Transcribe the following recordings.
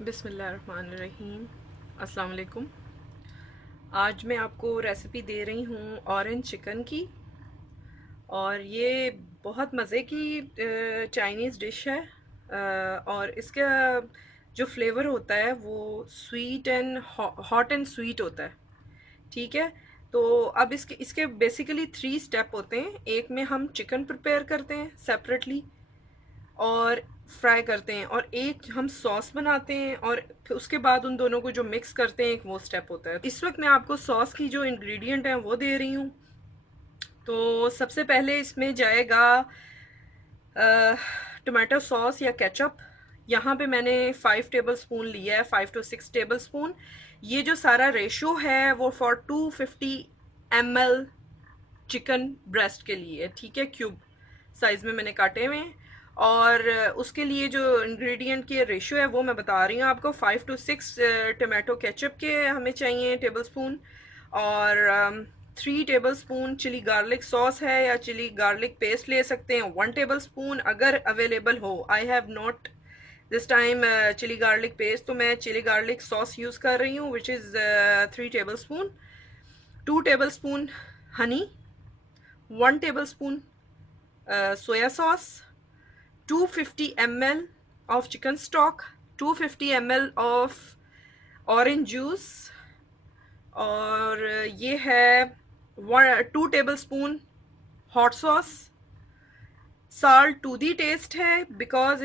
बिस्मिल्लाहिर्रहमानिर्रहीम। अस्सलाम वालेकुम। आज मैं आपको रेसिपी दे रही हूँ ऑरेंज चिकन की, और ये बहुत मज़े की चाइनीज़ डिश है। और इसका जो फ्लेवर होता है वो sweet and hot and sweet होता है। ठीक है, तो अब इसके इसके बेसिकली 3 स्टेप होते हैं। एक में हम चिकन प्रिपेयर करते हैं सेपरेटली और फ्राई करते हैं, और एक हम सॉस बनाते हैं, और फिर उसके बाद उन दोनों को जो मिक्स करते हैं, एक वो स्टेप होता है। इस वक्त मैं आपको सॉस की जो इंग्रेडिएंट हैं वो दे रही हूँ। तो सबसे पहले इसमें जाएगा टमाटो सॉस या केचप। यहाँ पे मैंने 5 टेबल स्पून लिया है, 5 to 6 टेबल स्पून। ये जो सारा रेशो है वो फॉर 250 ml चिकन ब्रेस्ट के लिए, ठीक है। क्यूब साइज में मैंने काटे हुए हैं। और उसके लिए जो इंग्रेडिएंट की रेशियो है वो मैं बता रही हूँ आपको। 5 to 6 टमाटो केचप के हमें चाहिए टेबल स्पून, और 3 tablespoon chilli garlic sauce है या चिली गार्लिक पेस्ट ले सकते हैं, 1 टेबल स्पून अगर अवेलेबल हो। I have not this time chilli garlic paste, तो मैं चिली गार्लिक सॉस यूज़ कर रही हूँ, which is 3 tablespoon. 2 tablespoon honey, 1 tablespoon soya sauce, 250 ml of chicken stock, 250 ml of orange juice, और ये है 2 tablespoon hot sauce. Salt to the taste है, because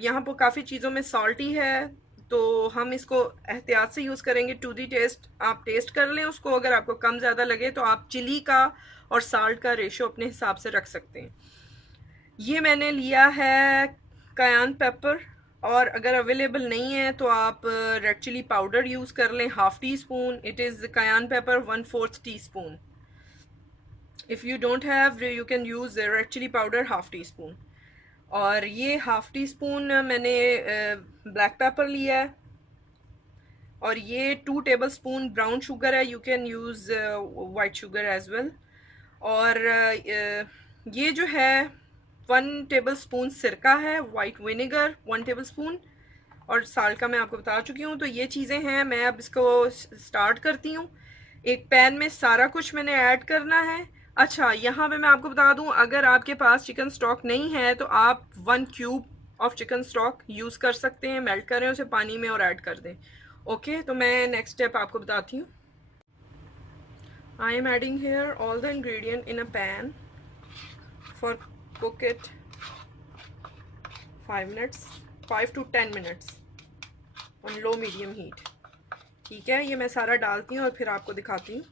यहाँ पर काफ़ी चीज़ों में सॉल्टी है, तो हम इसको एहतियात से यूज़ करेंगे। टू दी टेस्ट आप टेस्ट कर लें उसको, अगर आपको कम ज़्यादा लगे तो आप चिली का और साल्ट का रेशो अपने हिसाब से रख सकते हैं। ये मैंने लिया है कायन पेपर, और अगर अवेलेबल नहीं है तो आप रेड चिली पाउडर यूज़ कर लें, half teaspoon. It is cayenne pepper 1/4 teaspoon. If you don't have you can use red chili powder half teaspoon. और ये हाफ टी स्पून मैंने ब्लैक पेपर लिया है, और ये 2 टेबल स्पून ब्राउन शुगर है। You can use white sugar as well. और ये जो है 1 टेबल स्पून सिरका है, वाइट विनेगर 1 टेबल स्पून, और साल्ट का मैं आपको बता चुकी हूँ। तो ये चीज़ें हैं। मैं अब इसको स्टार्ट करती हूँ। एक पैन में सारा कुछ मैंने ऐड करना है। अच्छा, यहाँ पे मैं आपको बता दूँ, अगर आपके पास चिकन स्टॉक नहीं है तो आप 1 cube of chicken stock use कर सकते हैं। मेल्ट करें उसे पानी में और ऐड कर दें। ओके, तो मैं नेक्स्ट स्टेप आपको बताती हूँ। I am adding here all the ingredient in a pan for cook it 5 minutes, 5 to 10 minutes on low medium heat। ठीक है, ये मैं सारा डालती हूँ और फिर आपको दिखाती हूँ।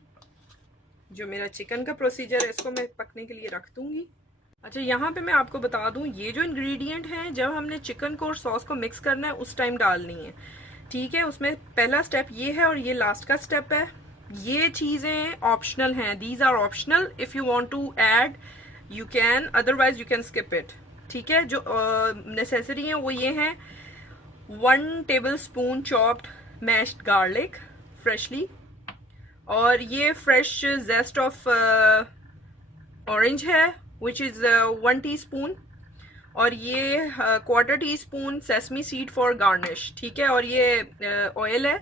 जो मेरा चिकन का प्रोसीजर है इसको मैं पकने के लिए रख दूँगी। अच्छा, यहाँ पे मैं आपको बता दूँ, ये जो इंग्रेडिएंट हैं जब हमने चिकन को और सॉस को मिक्स करना है उस टाइम डालनी है, ठीक है। उसमें पहला स्टेप ये है और ये लास्ट का स्टेप है। ये चीज़ें ऑप्शनल हैं, these are optional. If you want to add you can, otherwise you can skip it. ठीक है, जो नेसेसरी हैं वो ये हैं: 1 tablespoon chopped mashed garlic freshly, और ये फ्रेश जेस्ट ऑफ ऑरेंज है विच इज़ 1 टीस्पून, और ये 1/4 teaspoon sesame seed for garnish, ठीक है। और ये ऑयल है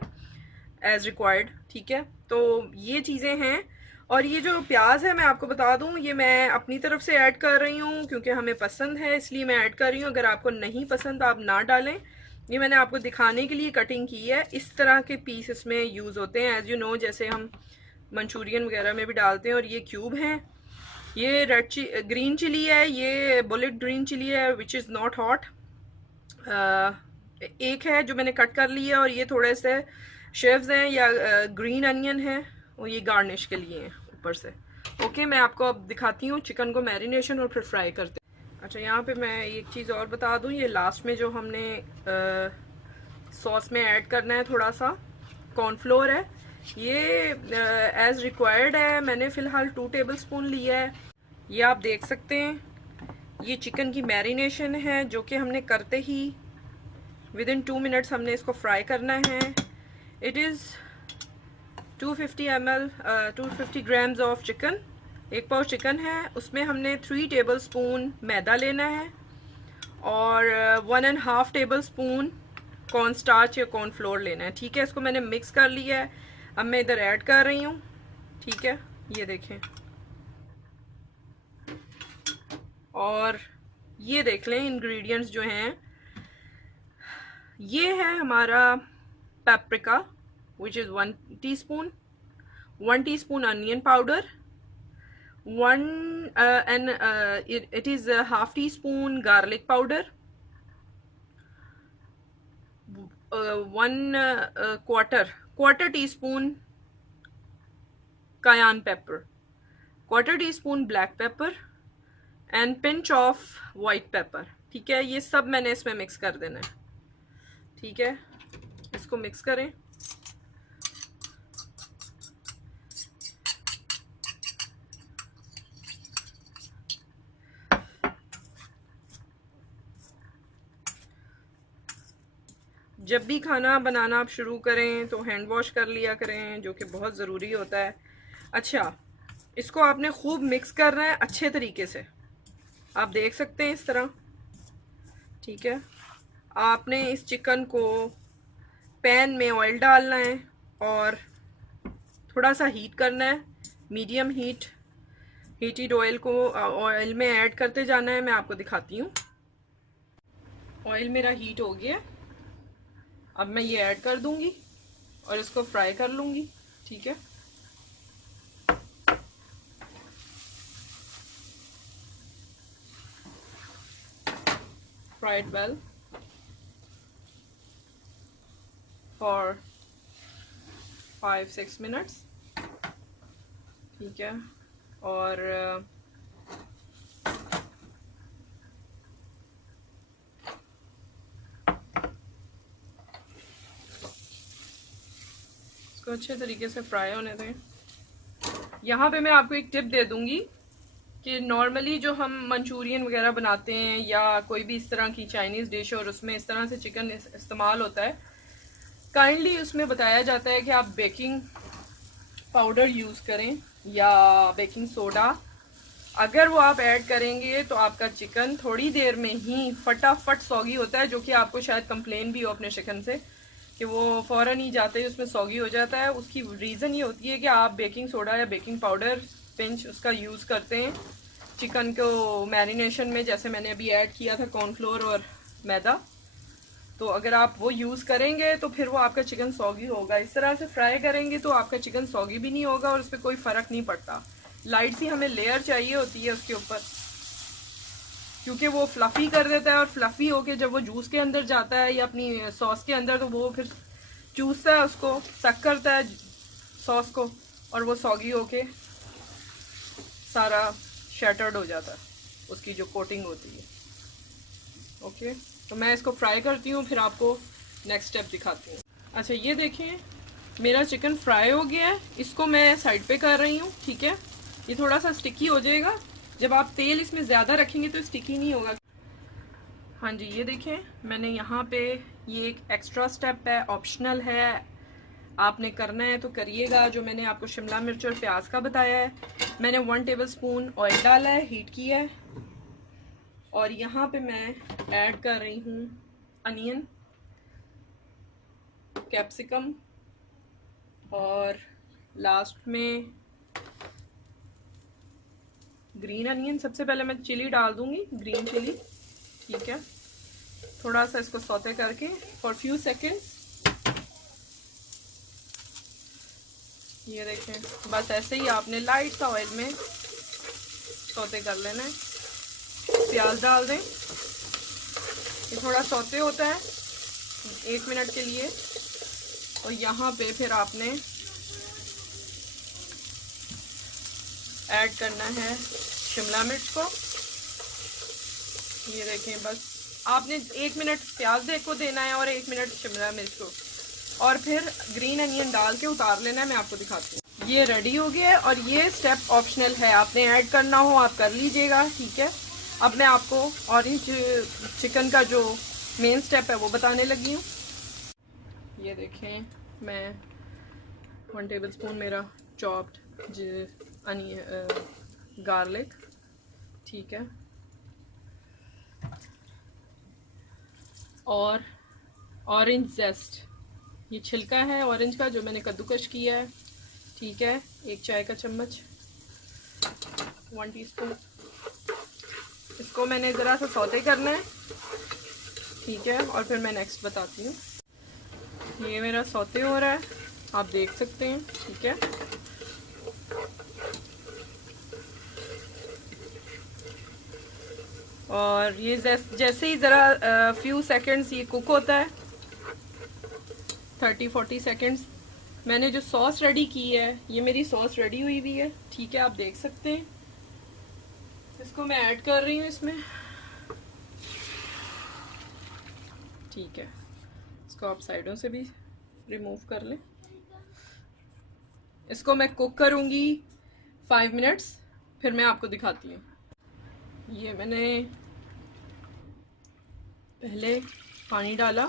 एज रिक्वायर्ड, ठीक है। तो ये चीज़ें हैं। और ये जो प्याज है मैं आपको बता दूं, ये मैं अपनी तरफ से ऐड कर रही हूँ क्योंकि हमें पसंद है, इसलिए मैं ऐड कर रही हूँ। अगर आपको नहीं पसंद आप ना डालें। ये मैंने आपको दिखाने के लिए कटिंग की है। इस तरह के पीस इसमें यूज़ होते हैं, एज यू नो, जैसे हम मंचूरियन वगैरह में भी डालते हैं। और ये क्यूब हैं। ये ग्रीन चिली है, ये बुलेट ग्रीन चिली है विच इज़ नॉट हॉट। एक है जो मैंने कट कर लिया, और ये थोड़े से शेव्स हैं या ग्रीन अनियन है, और ये गार्निश के लिए हैं ऊपर से। ओके, मैं आपको अब दिखाती हूँ चिकन को मैरिनेशन और फिर फ्राई करते हैं। अच्छा, यहाँ पे मैं एक चीज़ और बता दूँ, ये लास्ट में जो हमने सॉस में ऐड करना है थोड़ा सा कॉर्नफ्लोर है, ये एज रिक्वायर्ड है। मैंने फ़िलहाल 2 टेबल स्पून लिया है। ये आप देख सकते हैं, ये चिकन की मैरिनेशन है जो कि हमने करते ही विद इन 2 मिनट्स हमने इसको फ्राई करना है। It is 250 grams of chicken, 1 pav chicken है। उसमें हमने 3 टेबल स्पून मैदा लेना है, और 1.5 टेबल स्पून कॉर्न स्टार्च या कॉर्न फ्लोर लेना है। ठीक है, इसको मैंने मिक्स कर लिया है। अब मैं इधर ऐड कर रही हूँ। ठीक है, ये देखें, और ये देख लें इंग्रेडिएंट्स जो हैं। ये है हमारा paprika which is 1 teaspoon, 1 teaspoon onion powder, it is a half teaspoon garlic powder, 1 quarter teaspoon cayenne pepper, quarter teaspoon black pepper and pinch of white paper. ठीक है, ये सब मैंने इसमें मिक्स कर देना है। ठीक है, इसको मिक्स करें। जब भी खाना बनाना आप शुरू करें तो हैंड वॉश कर लिया करें, जो कि बहुत ज़रूरी होता है। अच्छा, इसको आपने खूब मिक्स करना है अच्छे तरीके से, आप देख सकते हैं इस तरह। ठीक है, आपने इस चिकन को पैन में ऑयल डालना है और थोड़ा सा हीट करना है, मीडियम हीटेड ऑयल को ऑयल में ऐड करते जाना है। मैं आपको दिखाती हूँ। ऑयल मेरा हीट हो गया, अब मैं ये ऐड कर दूंगी और इसको फ्राई कर लूंगी। ठीक है, fry it well for 5-6 minutes. ठीक है, और इसको अच्छे तरीके से फ्राई होने दें। यहाँ पे मैं आपको एक टिप दे दूंगी कि नॉर्मली जो हम मंचूरियन वगैरह बनाते हैं या कोई भी इस तरह की चाइनीज़ डिश और उसमें इस तरह से चिकन इस्तेमाल होता है, काइंडली उसमें बताया जाता है कि आप बेकिंग पाउडर यूज़ करें या बेकिंग सोडा। अगर वो आप ऐड करेंगे तो आपका चिकन थोड़ी देर में ही फटाफट सॉगी होता है, जो कि आपको शायद कंप्लेन भी हो अपने चिकन से कि वो फ़ौरन ही जाते ही उसमें सॉगी हो जाता है। उसकी रीज़न ये होती है कि आप बेकिंग सोडा या बेकिंग पाउडर पिंच उसका यूज़ करते हैं चिकन को मैरिनेशन में, जैसे मैंने अभी ऐड किया था कॉर्नफ्लोर और मैदा। तो अगर आप वो यूज़ करेंगे तो फिर वो आपका चिकन सॉगी होगा। इस तरह से फ्राई करेंगे तो आपका चिकन सॉगी भी नहीं होगा और उस पर कोई फ़र्क नहीं पड़ता। लाइट सी हमें लेयर चाहिए होती है उसके ऊपर, क्योंकि वो फ्लफ़ी कर देता है और फ्लफ़ी होके जब वो जूस के अंदर जाता है या अपनी सॉस के अंदर, तो वो फिर चूसता है उसको, सक करता है सॉस को, और वो सॉगी होके सारा शैटर्ड हो जाता है, उसकी जो कोटिंग होती है। ओके, तो मैं इसको फ्राई करती हूँ, फिर आपको नेक्स्ट स्टेप दिखाती हूँ। अच्छा, ये देखें मेरा चिकन फ्राई हो गया है, इसको मैं साइड पे कर रही हूँ। ठीक है, ये थोड़ा सा स्टिकी हो जाएगा, जब आप तेल इसमें ज़्यादा रखेंगे तो स्टिकी नहीं होगा। हाँ जी, ये देखें मैंने यहाँ पे, ये एक एक्स्ट्रा स्टेप है, ऑप्शनल है, आपने करना है तो करिएगा। जो मैंने आपको शिमला मिर्च और प्याज का बताया है, मैंने 1 टेबलस्पून ऑयल डाला है, हीट किया है, और यहाँ पे मैं ऐड कर रही हूँ अनियन, कैप्सिकम, और लास्ट में ग्रीन अनियन। सबसे पहले मैं चिली डाल दूंगी, ग्रीन चिली। ठीक है, थोड़ा सा इसको सौते करके फॉर फ्यू सेकेंड्स। ये देखें, बस ऐसे ही आपने लाइट सा ऑयल में सौते कर लेना है। प्याज डाल दें, ये थोड़ा सौते होता है 1 मिनट के लिए, और यहाँ पे फिर आपने ऐड करना है शिमला मिर्च को। ये देखें, बस आपने 1 मिनट प्याज को देना है और 1 मिनट शिमला मिर्च को, और फिर ग्रीन अनियन डाल के उतार लेना है। मैं आपको दिखाती हूँ। ये रेडी हो गया है और ये स्टेप ऑप्शनल है, आपने ऐड करना हो आप कर लीजिएगा। ठीक है, अब मैं आपको ऑरेंज चिकन का जो मेन स्टेप है वो बताने लगी हूँ। ये देखें, मैं 1 टेबलस्पून मेरा चॉप्ड गार्लिक। ठीक है, और ऑरेंज जेस्ट, ये छिलका है ऑरेंज का जो मैंने कद्दूकश किया है, ठीक है। 1 चाय का चम्मच, 1 टीस्पून। इसको मैंने ज़रा सा सौते करना है, ठीक है, और फिर मैं नेक्स्ट बताती हूँ। ये मेरा सौते हो रहा है, आप देख सकते हैं, ठीक है। और ये जैसे ही ज़रा फ्यू सेकंड्स ये कुक होता है, 30-40 सेकंड्स, मैंने जो सॉस रेडी की है, ये मेरी सॉस रेडी हुई हुई है, ठीक है, आप देख सकते हैं। इसको मैं ऐड कर रही हूँ इसमें, ठीक है। इसको आप साइडों से भी रिमूव कर लें। इसको मैं कुक करूँगी 5 मिनट्स, फिर मैं आपको दिखाती हूँ। ये मैंने पहले पानी डाला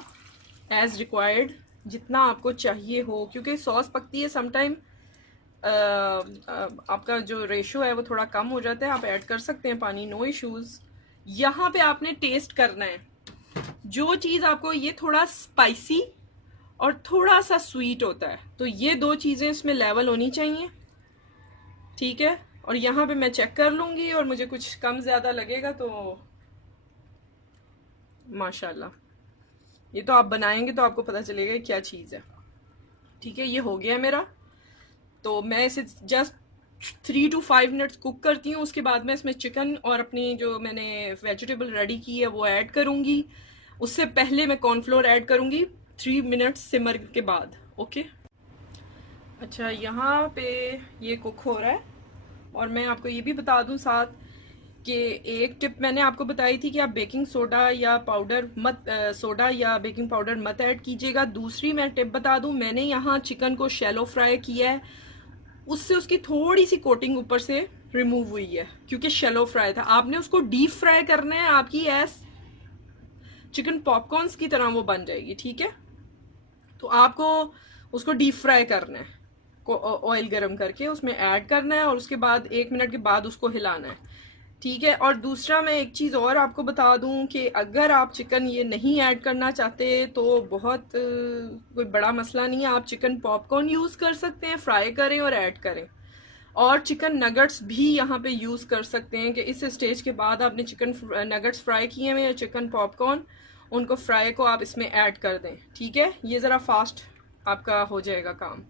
एज रिक्वायर्ड, जितना आपको चाहिए हो, क्योंकि सॉस पकती है समटाइम आपका जो रेशो है वो थोड़ा कम हो जाता है, आप ऐड कर सकते हैं पानी, नो इश्यूज। यहाँ पे आपने टेस्ट करना है, जो चीज़ आपको, ये थोड़ा स्पाइसी और थोड़ा सा स्वीट होता है, तो ये 2 चीज़ें इसमें लेवल होनी चाहिए, ठीक है। और यहाँ पे मैं चेक कर लूँगी, और मुझे कुछ कम ज़्यादा लगेगा तो माशाल्लाह, ये तो आप बनाएंगे तो आपको पता चलेगा क्या चीज़ है, ठीक है। ये हो गया मेरा, तो मैं इसे जस्ट 3 to 5 मिनट्स कुक करती हूँ। उसके बाद मैं इसमें चिकन और अपनी जो मैंने वेजिटेबल रेडी की है वो ऐड करूँगी। उससे पहले मैं कॉर्नफ्लोर ऐड करूँगी 3 मिनट्स सिमर के बाद, ओके। अच्छा, यहाँ पे ये कुक हो रहा है, और मैं आपको ये भी बता दूँ साथ कि एक टिप मैंने आपको बताई थी कि आप बेकिंग सोडा या पाउडर मत सोडा या बेकिंग पाउडर मत ऐड कीजिएगा। दूसरी मैं टिप बता दूं, मैंने यहाँ चिकन को शैलो फ्राई किया है, उससे उसकी थोड़ी सी कोटिंग ऊपर से रिमूव हुई है, क्योंकि शैलो फ्राई था। आपने उसको डीप फ्राई करना है, आपकी एस चिकन पॉपकॉर्न्स की तरह वो बन जाएगी, ठीक है। तो आपको उसको डीप फ्राई करना है, को ऑयल गरम करके उसमें ऐड करना है, और उसके बाद 1 मिनट के बाद उसको हिलाना है, ठीक है। और दूसरा मैं एक चीज़ और आपको बता दूं कि अगर आप चिकन ये नहीं ऐड करना चाहते तो बहुत कोई बड़ा मसला नहीं है, आप चिकन पॉपकॉर्न यूज़ कर सकते हैं, फ्राई करें और ऐड करें। और चिकन नगट्स भी यहाँ पे यूज़ कर सकते हैं कि इस स्टेज के बाद आपने चिकन नगट्स फ्राई किए हुए या चिकन पॉपकॉर्न, उनको फ्राई को आप इसमें ऐड कर दें, ठीक है। ये ज़रा फास्ट आपका हो जाएगा काम।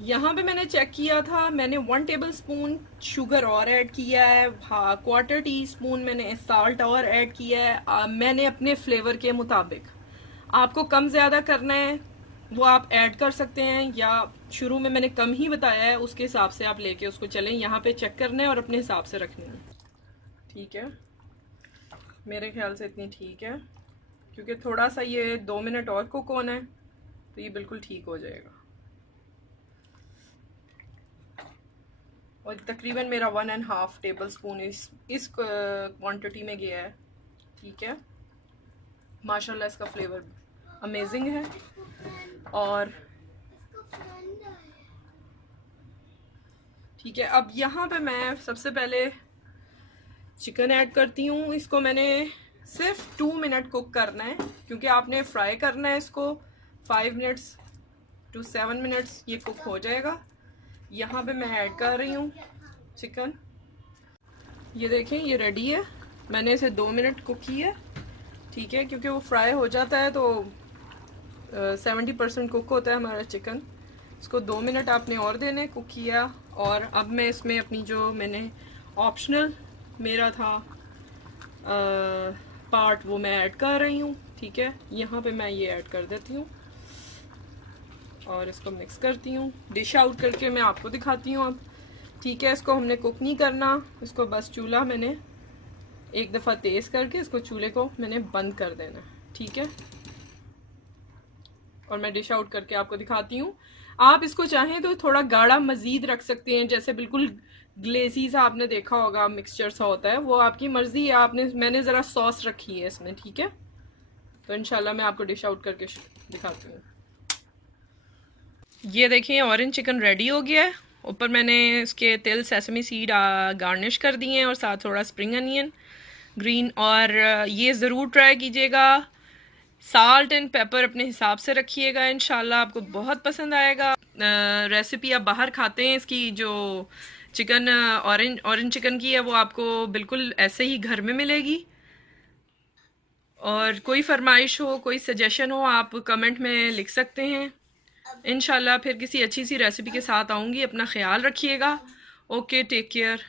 यहाँ पे मैंने चेक किया था, मैंने 1 टेबल स्पून शुगर और ऐड किया है, हाँ, 1/4 टीस्पून मैंने साल्ट और ऐड किया है। मैंने अपने फ्लेवर के मुताबिक, आपको कम ज़्यादा करना है वो आप ऐड कर सकते हैं, या शुरू में मैंने कम ही बताया है उसके हिसाब से आप लेके उसको चलें। यहाँ पे चेक करना है और अपने हिसाब से रखनी है, ठीक है। मेरे ख्याल से इतनी ठीक है, क्योंकि थोड़ा सा ये 2 मिनट और कुक होना है, तो ये बिल्कुल ठीक हो जाएगा। और तकरीबन मेरा 1.5 टेबल स्पून इस क्वांटिटी में गया है, ठीक है। माशाल्लाह इसका फ्लेवर अमेजिंग है। और ठीक है, अब यहाँ पे मैं सबसे पहले चिकन ऐड करती हूँ। इसको मैंने सिर्फ 2 मिनट कुक करना है, क्योंकि आपने फ्राई करना है इसको 5 मिनट्स to 7 मिनट्स, ये कुक हो जाएगा। यहाँ पे मैं ऐड कर रही हूँ चिकन, ये देखें ये रेडी है। मैंने इसे 2 मिनट कुक किया, ठीक है, क्योंकि वो फ्राई हो जाता है तो 70% कुक होता है हमारा चिकन। इसको 2 मिनट आपने और देने कुक किया। और अब मैं इसमें अपनी जो मैंने ऑप्शनल मेरा था पार्ट वो मैं ऐड कर रही हूँ, ठीक है। यहाँ पे मैं ये ऐड कर देती हूँ और इसको मिक्स करती हूँ। डिश आउट करके मैं आपको दिखाती हूँ अब, ठीक है। इसको हमने कुक नहीं करना, इसको बस चूल्हा मैंने एक दफ़ा तेज़ करके इसको चूल्हे को मैंने बंद कर देना, ठीक है। और मैं डिश आउट करके आपको दिखाती हूँ। आप इसको चाहें तो थोड़ा गाढ़ा मज़ीद रख सकते हैं, जैसे बिल्कुल ग्लेजी सा आपने देखा होगा मिक्सचर सा होता है, वो आपकी मर्ज़ी है। आपने मैंने ज़रा सॉस रखी है इसमें, ठीक है। तो इंशाल्लाह मैं आपको डिश आउट करके दिखाती हूँ। ये देखिए ऑरेंज चिकन रेडी हो गया है। ऊपर मैंने इसके तिल सेसमी सीड गार्निश कर दिए हैं, और साथ थोड़ा स्प्रिंग अनियन ग्रीन। और ये ज़रूर ट्राई कीजिएगा साल्ट एंड पेपर अपने हिसाब से रखिएगा, इंशाल्लाह आपको बहुत पसंद आएगा। रेसिपी आप बाहर खाते हैं इसकी, जो चिकन ऑरेंज ऑरेंज चिकन की है, वो आपको बिल्कुल ऐसे ही घर में मिलेगी। और कोई फरमाइश हो, कोई सजेशन हो, आप कमेंट में लिख सकते हैं। इंशाल्लाह फिर किसी अच्छी सी रेसिपी के साथ आऊँगी। अपना ख्याल रखिएगा। Okay, take care.